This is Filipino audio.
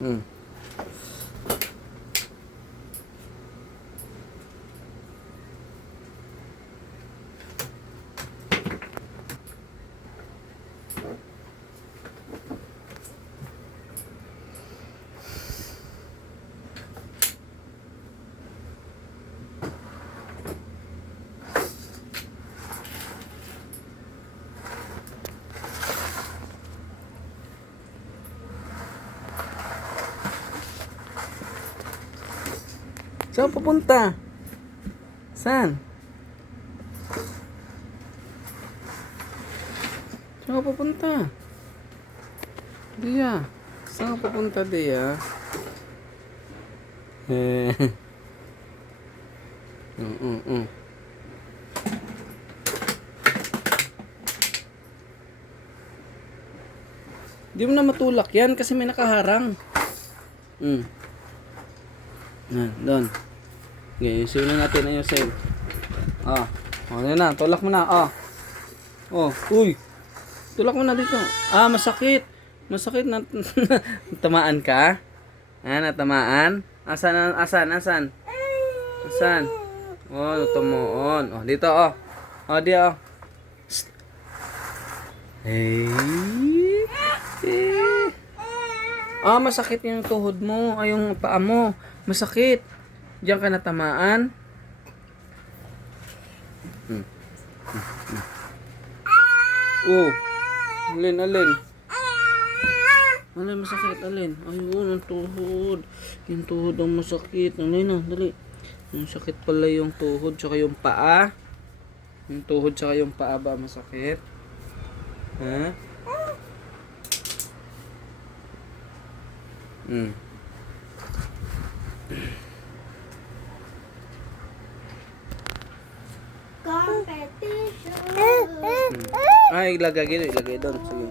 Hmm. Saan pupunta? Saan? Saan ka pupunta? Dia. Saan ka pupunta, Dia? Mm. Di mo na matulak yan kasi may nakaharang. Yan, doon. Okay, yusin na natin na yusin. Yan na, tulak mo na. Uy. Tulak mo na dito. Masakit. Masakit na. Tamaan ka? Natamaan? Asan? Tumuon. Dito, di, Hey. Masakit yung tuhod mo. Yung paa mo. Masakit. Diyan ka natamaan. Alin? Alin masakit, alin? Ayun, ang tuhod. Yung tuhod ang masakit. Alin na, dali. Yung sakit pala yung tuhod, tsaka yung paa. Yung tuhod, tsaka yung paa ba masakit? Ha? Competition. Ilagay doon. Sige.